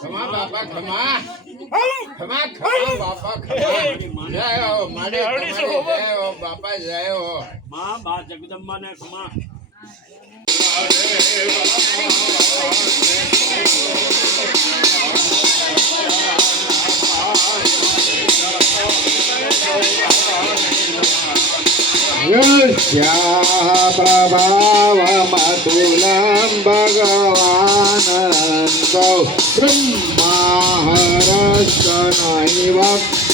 खमा बापा खमा खमा खमा बापा खमा जय हो मारे जय हो बापा जय हो मां बा जगदम्बा ने खमा प्रभावमतुलं भगवानन्दौ ब्रह्माहरस्तनैव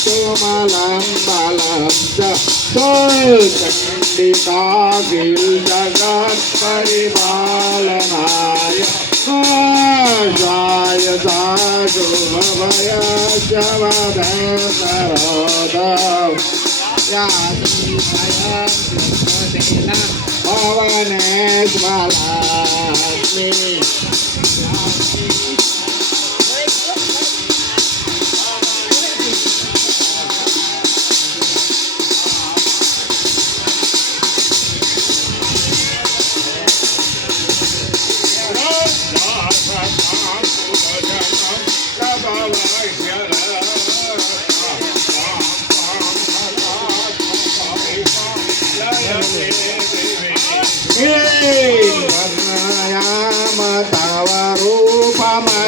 तुमलं बलं च चण्डिकाखिल जगत्परिपालनाय नाशाय साधुभवयस्य वदसरोदौ पवनेश्वराग्नि तव रूपमजेन्द्र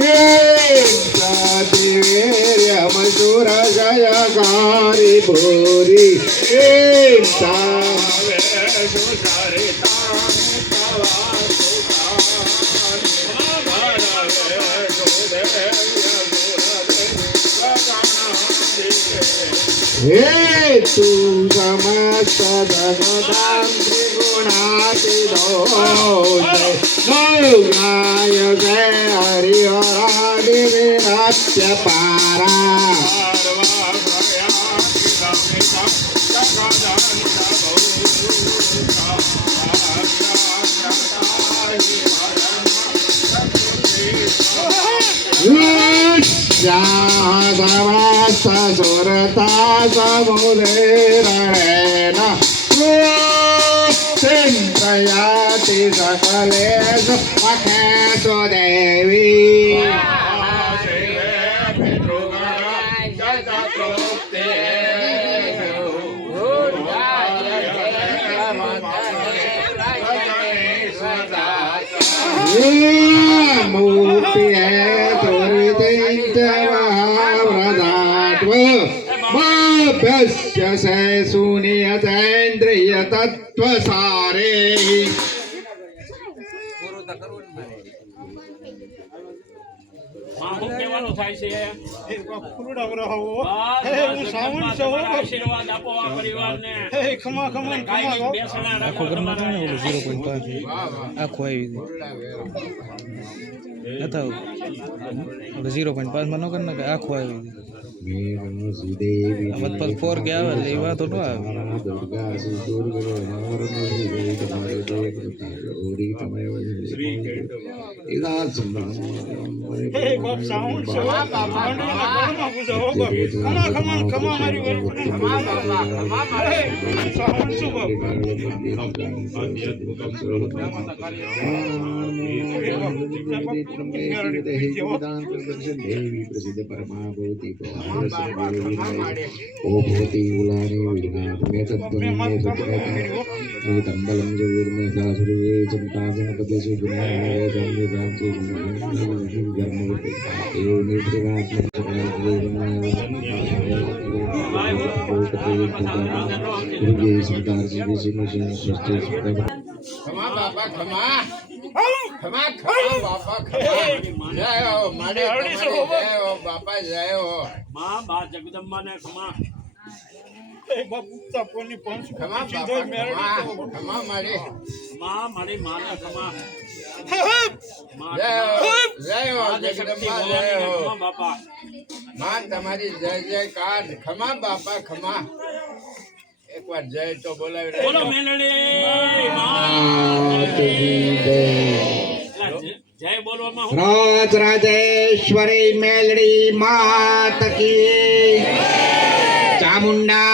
मेदं वीर्यमसुर जयकारी भूरि हे तू समस्त जगदां त्रिगुणातीतो मौनाय जय हरिहरादि विराट्य पारा सुरता समुदेरणेन चिन्तयाति सकलेषु मखेषु देवी मूर्ति से सुनियतेन्द्रिय तत्व सारे मां केવાનો થાય છે એ ફૂલડા વરાવો હે હું સાવણ છો આશીર્વાદ આપો આ પરિવારને હે ખમા ખમા ખમા બેસણા આખો ઘરમાં થાય ને ઓલું 0.5 આખો આવી નતા ઓલું 0.5 માં ન કર ને કે આખો આવી મત પર 4 કે આવે એટલે એ વાત તો આવે दुर्गा दुर्गा હે બાપ સાવણ છો મંડળના ઘરમાં પૂજો હો બાપ ખમા ખમા ખમા મારી વર ખમા બાપા સાવણ છો બાપ देवी प्रसिद्ध परमा भवती ओ भवती उलाने विघ्नात् मे तद्वन्मे तद्वन्मे तम्बलं जगुर्मे सासुरे चम्पाजनपतिषु गुणावे जम्मे रामसे जन्मवते एवं निर्भगात्मक खमा बापा खमा खमा खमा बापा खमा जय हो मारे जय हो बापा जय हो मां बा जगदम्बा ने खमा હે બાપ ઉત્તા પોની 500 खमा સિંધો મેરડી खमा मारे मां मारी मां ने खमा जय हो जगदम्बा जय हो खमा बापा मां तुम्हारी जय जयकार खमा बापा खमा एक बार जय तो बोलावी बोलो मेलडी जय बोलવામાં હું राजराजेश्वरी मेलडी मात की चामुंडा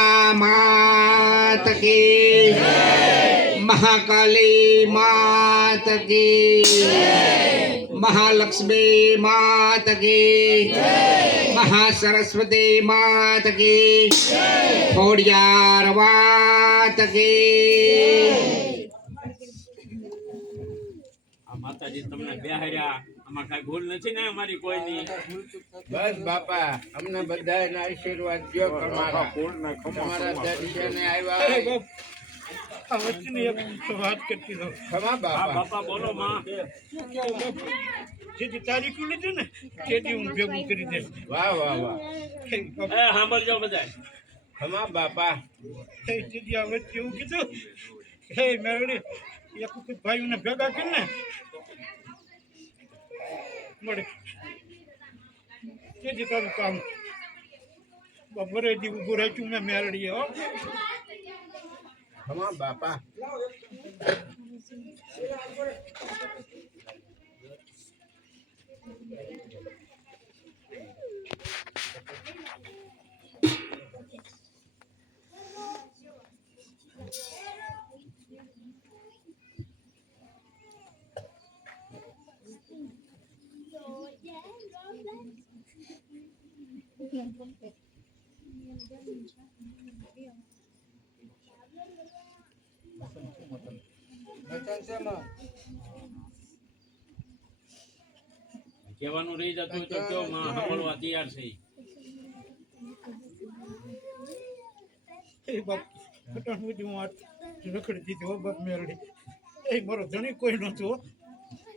मात की महाकाली मात की महालक्ष्मी मात की महासरस्वती मात की खोडियार मात की આ માતાજી તમને બેહાર્યા આમાં કઈ ભૂલ નથી ને અમારી કોઈની बस बापा हमने बधाई ना आशीर्वाद दियो તમારા તમારા દર્શને આવ્યા આ વચ્ચેની એક વાત કરતી રહો. ખમા હા બાપા બાપા બોલો માં જેથી તારીખો લીધી ને તેથી હું ભેગું કરી દે. વાહ વાહ વાહ એ સાંભળજો બધા ખમા બાપા તેથી આ વચ્ચે એવું કીધું હે મેરડી એક વખત ભાઈઓને ભેગા કરીને મળે તેથી તારું કામ બપોરે દી ઉભું રાખ્યું મેં મેરડીએ હો. ખમા બાપા કહેવાનું રહી જતું હોય તો કયો માં સાંભળવા તૈયાર છે એ બાપ ખટાણ સુધી હું આ રખડી દીધી હો બાપ મેરડી. એ મારો ધણી કોઈ નહોતો હો.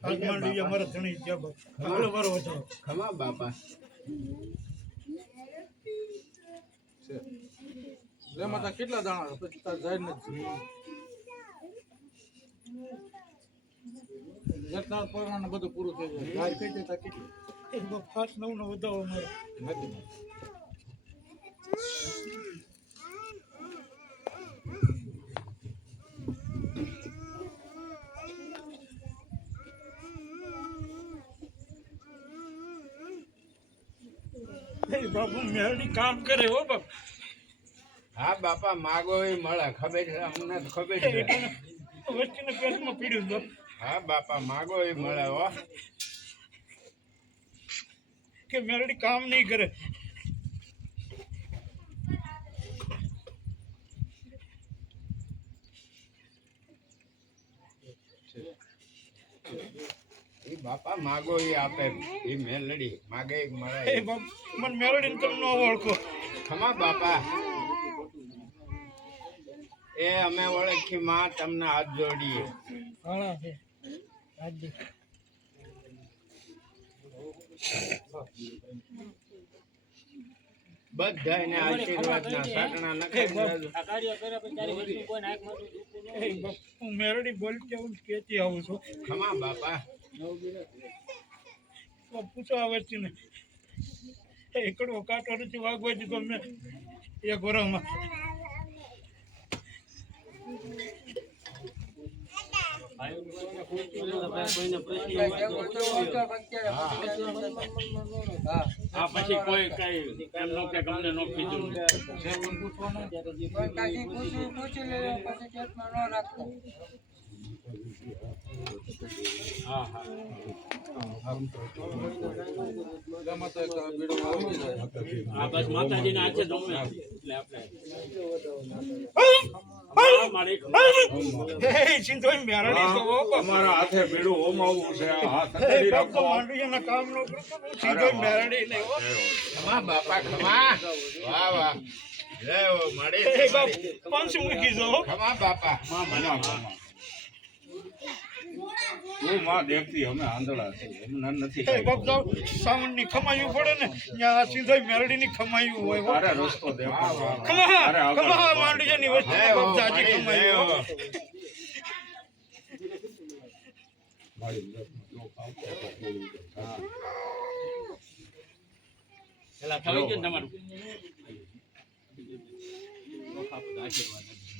આજ માંડવી મારા ધણી જ્યાં બાપ હાલો મારો વધારો. ખમા બાપા કેટલા દાણા પછી તાર જાય નથી જતનાર પરવાનું બધું પૂરું થઈ જાય ગાય કઈ દેતા કેટલી એ બાપ 8-9 નો વધારો મારો. નથી એ બાપુ મેરડી કામ કરે હો બાપ. હા બાપા માગો એ મળે ખબર છે અમને તો ખબર છે વચ્ચેને પેટમાં પીડ્યું બાપ. હા બાપા માગો એ મળે હો કે મેરડી કામ નહીં કરે. એ બાપા માગો એ આપે એ મેલડી માગે એ મળે એ બાપ મને મેરડીને તમે ન ઓળખો. ખમા બાપા એ અમે ઓળખી માં તમને હાથ જોડીએ ઘણા છે આજે બધાને આશીર્વાદ ના સાટણા નખાઈ એ બાપ હું મેરડી બોલતી આવું ને કહેતી આવું છું. ખમા બાપા બાપ પૂછો આવે છે ને એ એકડો કાંટો નથી વાગવા દીધો મેં એક વરમાં. આ પછી કોઈ કઈ એમ નો કે ગમને નો કીધું હા હા હા બસ માતાજીને હાથે દોમે એટલે આપણે મારી એ સિંધોઈ મેરડી તો હો બાપ. અમારા હાથે બેડું હોમાવું છે આ હાથ એ હથેળી બાપ તો રાખો માંડવીયાના કામ નો કરતો ને સિંધોઈ મેરડી નહીં હો. ખમા બાપા ખમા વાહ વાહ જય હો મળે એ બાપ પાંચ મૂકી જો હો. ખમા બાપા તું માં દેખતી અમે આંધળા છે એમને નથી એ બાપ જાવ સાવણ ની ખમાયું પડે ને ત્યાં સિંધોઈ મેરડી ની ખમાયું હોય હો. તારે રસ્તો દેખાડો ખમા અરે આગળ. ખમા માંડવીયાની વચ્ચે જય હો બાપ જાજી મળે, જય ખમાયું હો. હો. પેલા થવી ગયું ને તમારું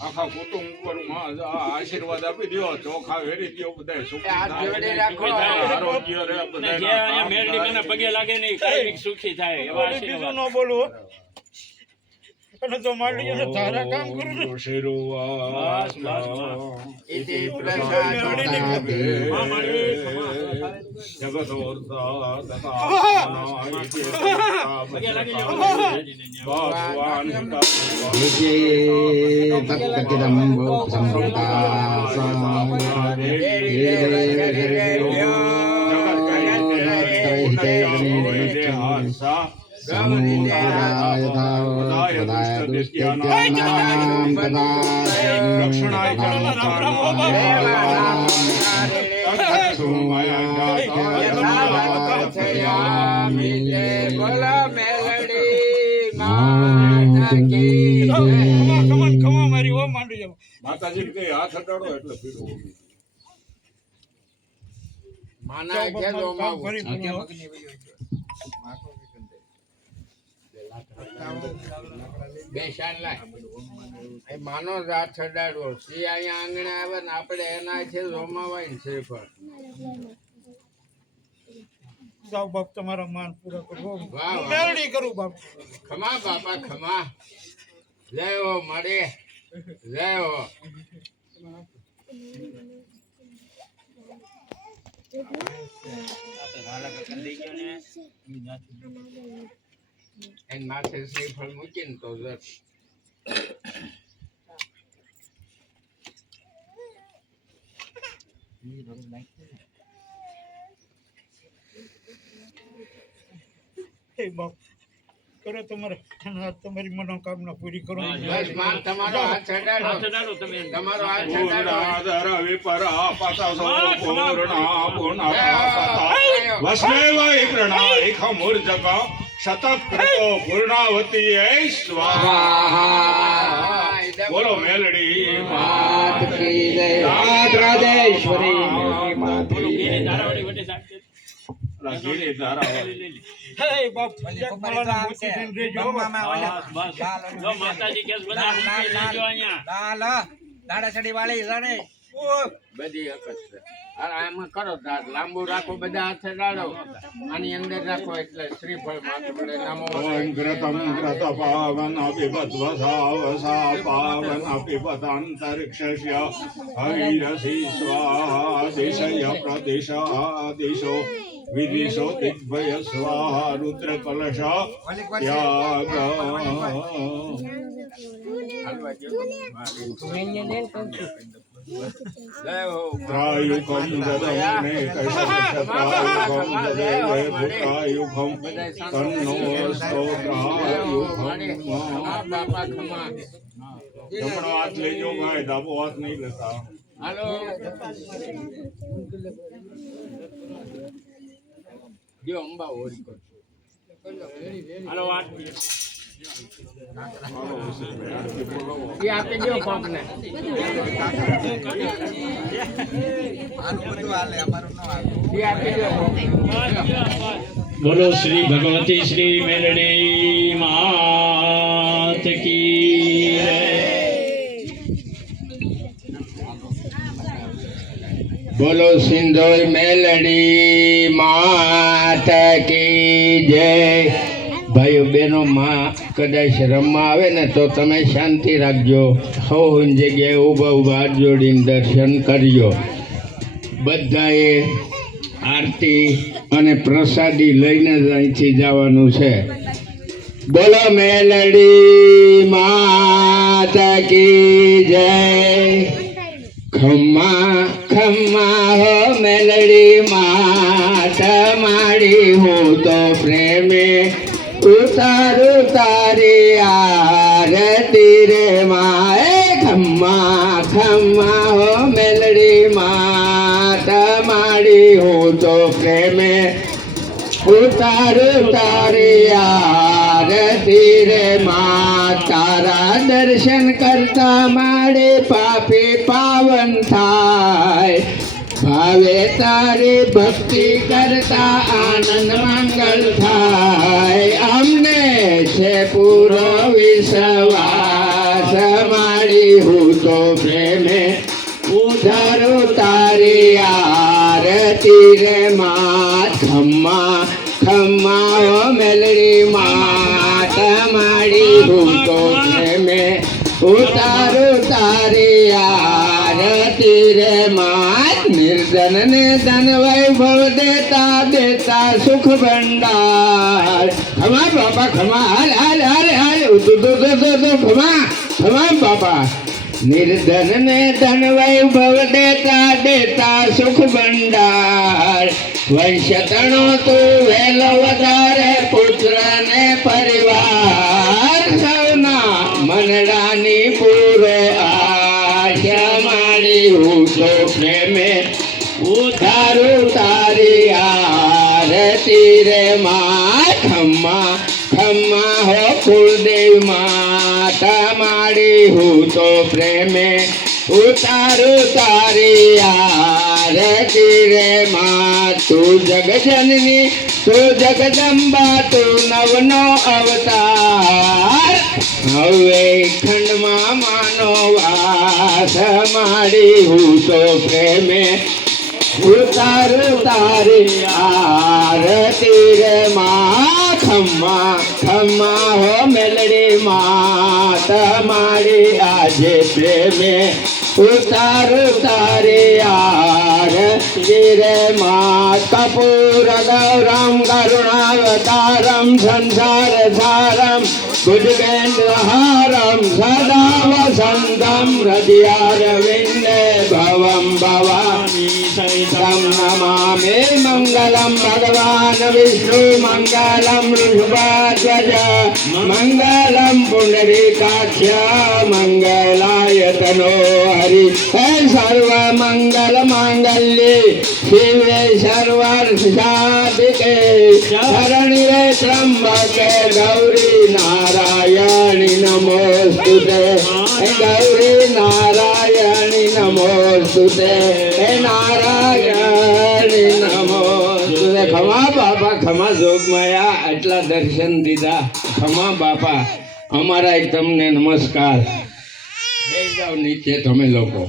આખા કુટુંબ ઉપર માં આ આશીર્વાદ આપી દ્યો ચોખા વેરી દ્યો બધાય સુખી હાથ થાય. જોડે રાખો આરોગ્ય રે ને બધાય જે અહીંયા મેરડી મને પગે લાગે નહીં કાંઈ સુખી થાય એવા ઓલી બીજું આશીર્વાદ ન બોલું હો. અને તો માંડીને તારા કામ કરું છું. ઇતિ બોલો મેલડી માતા કી જય. ખમા મારી ઓ માંડી જાવ. માતાજી કઈ હાથ અડાડો એટલે પીડું. માના કે જો કામ માં કરી પૂરું. બેસાડ લાય એ માનો રાત છડાડવો સી અહીંયા આંગણે આવે ને આપણે એના છે રોમાવાય ને છે પણ જાઓ બાપ તમારા માન પૂરા કરો. વાહ, વાહ. મેરડી કરું બાપ. ખમા બાપા ખમા જય હો મળે જય હો એન માથે શ્રીફળ મૂકીને તો જત હે બાપ કરો તમારે અને આ તમારી મનોકામના પૂરી કરો. બસ માં તમારો હાથ છડાડો હાથ અડાડો તમે. તમારો હાથ છડાડો પૂર્ણાધર વિપરા પતસો પૂર્ણા પૂર્ણા વસ્મેવાય પ્રણાય ખમુર્જક શતકૃતો પૂર્ણાવતી સ્વાહા. બોલો મેલડી માત કી જય. રાધેશ્વરી બોલો ગીરી ધારાવાળી વટે સાક્ષી. ગીરી ધારા હે બાપ એક માળાના મોતી થઈને રહેજો. બસ, બસ. જો માતાજી કેસ બધા મૂકી લેજો અહીંયા. બધી હકત છે અરે આમાં કરો દાદ લાંબુ રાખો બધા હાથે ડાળો આની અંદર રાખો એટલે શ્રીફળ માથે પડે નામો ઓમ કૃતમ કૃત પાવન અપિપદ્વસા પાવન અપિપદાંતરિક્ષસ્ય હૈરસી સ્વાહા દિશય પ્રદિશા દિશો વિદિશો દિગ્ભય સ્વાહા રુદ્ર કલશ ત્યાગ જય હો ત્રાયુકમ દદમને કશત્રાયુકમ દદે ભૂતાયુકમ તન્નો સ્તોત્રાયુકમ. બાપા ખમા જમણો હાથ લેજો ભાઈ, ડાબો હાથ નહીં લેતા. હાલો જો અંબા ઓરી કર હાલો વાત. એ આપી દો પગ ને એ આપી દો બોલો શ્રી ભગવતી શ્રી મેલડી માત કી જય. બોલો સિંધોઈ મેલડી માત કી જય. ભાઈઓ બહેનો માં કદાચ રમવા આવે ને તો તમે શાંતિ રાખજો. હવ જગ્યાએ ઊભા ઊભા હાથ જોડીને દર્શન કરજો. બધાએ આરતી અને પ્રસાદી લઈને જ અહીંથી જવાનું છે. બોલો મેલડી માતા કી જય. ખમ્મા ખમ્મા હો મેલડી માતા માડી હું તો પ્રેમે ઉતારું તારી આરતી રે માએ. ખમ્મા ખમ્મા હો મેલડી માતા માડી હું તો પ્રેમે ઉતારું તારી આરતી રે માં. તારા દર્શન કરતા માડે પાપી પાવન થાય. ભાવે તારી ભક્તિ કરતા આનંદ મંગલ થાય. અમને છે પૂરો વિશ્વાસ માડી હું તો પ્રેમે ઉધારું તારી આરતી રે માં. ખમ્મા ખમ્મા ઓ મેલડી માત માડી હું તો ઉતારો તારી આરતી રે માત નિર્ધન ને ધન વૈભવ દેતા દેતા સુખ ભંડાર ખમા બાપા ખમા હાલ હાલ હાલ હાલ ખમા બાપા નિર્ધન ને ધન વૈભવ દેતા દેતા સુખ ભંડાર વંશતણો તું વેલો વધારે પુત્ર ને પરિવાર સૌના મનડાની પૂરો આશા મારી હું તો પ્રેમે ઉતારું તારી આરતી રે મા ખમ્મા ખમ્મા હો કુળદેવ માતા માડી હું તો પ્રેમે ઉતારું તારી આરતી રે મા તું જગજનની તું જગદંબા તું નવનો અવતાર હવે ખંડમાં માનો વાસ માડી હું તો પ્રેમે ઉતારું તારી આરતી રે મા ખમ્મા ખમ્મા હો મેલડી માત મારી આજે પ્રેમે ઉતારું તારી આરતી રે મા કપૂર ગૌરમ કરુણાવતારમ સંસાર સારમ ભુજગેન્દ્રહારમ સદા વસંતમ હૃદયારવિંદે ભવમ ભવાની સહિતમ નમામિ મંગલમ ભગવાન વિષ્ણુ મંગલમ ઋષભાધ્વજ મંગલમ પુંડરીકાક્ષ મંગલાય તનો હરિ હે સર્વ મંગલ માંગલ્યે શિવે સર્વાર્થ સાધિકે શરણ્યે ત્રંબકે ગૌરી નારાયણી નમોસ્તુતે હે ગૌરી નારાયણી નમોસ્તુતે હે નારાયણી નમોસ્તુતે ખમા બાપા ખમા જોગમાયા આટલા દર્શન દીધા ખમા બાપા અમારા તમને નમસ્કાર બેસી જાઓ નીચે તમે લોકો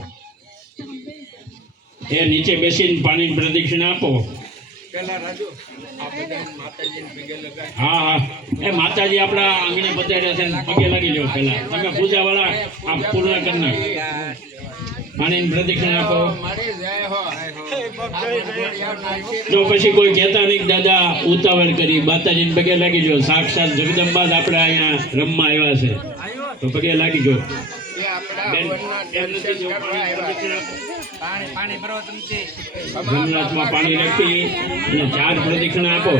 એ નીચે બેસીને પાણીની પ્રદક્ષિણા આપો. પેલા રાજુ આ બધા માતાજીને પગે લગાય. હા હા એ માતાજી આપણા આંગણે પધાર્યા છે ને પગે લાગી લ્યો પેલા. તમે પૂજા વાળા આ પૂર્ણ કરી નાખ. પાણીની પ્રદક્ષિણા આપો. મારી જય હો જો પછી કોઈ કહેતા નહીં કે દાદા ઉતાવળ કરી માતાજીને પગે લાગી જો. સાક્ષાત જગદંબા જ આપણે અહીંયા રમવા આવ્યા છે તો પગે લાગી જો. એ આપણા બેન, ભગવાનના એમ નથી દર્શન જો કરવા પાણીની આવ્યા. પ્રદક્ષિણા આપો. પાણી ભરો તમથી જમનાથમાં પાણી રાખી અને 4 પ્રદક્ષિણા આપો.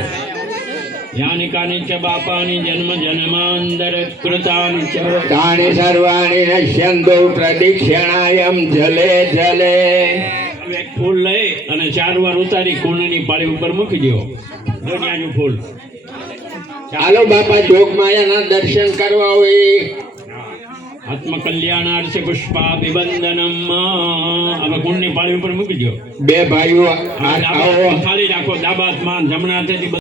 યાનિકાની ચ બાપાની જન્મ જન્માંતર કૃતાની ચ તાણી સર્વાણી નશ્યંતો પ્રદક્ષિણાયમ જલે જલે. હવે એક ફૂલ લઈ અને 4 વાર ઉતારી કુંડની પાળી ઉપર મૂકી દો. દુનિયાનું ફૂલ. ચાલો બાપા જોગમાયાના દર્શન કરવા હોય. આત્મકલ્યાણાર્થ પુષ્પાભિવંદનમ. હવે કુંડની પાળી ઉપર મૂકી દો. બે ભાઈઓ ડાબા આવો ખાલી રાખો. ડાબા હાથમાં જમણા હાથેથી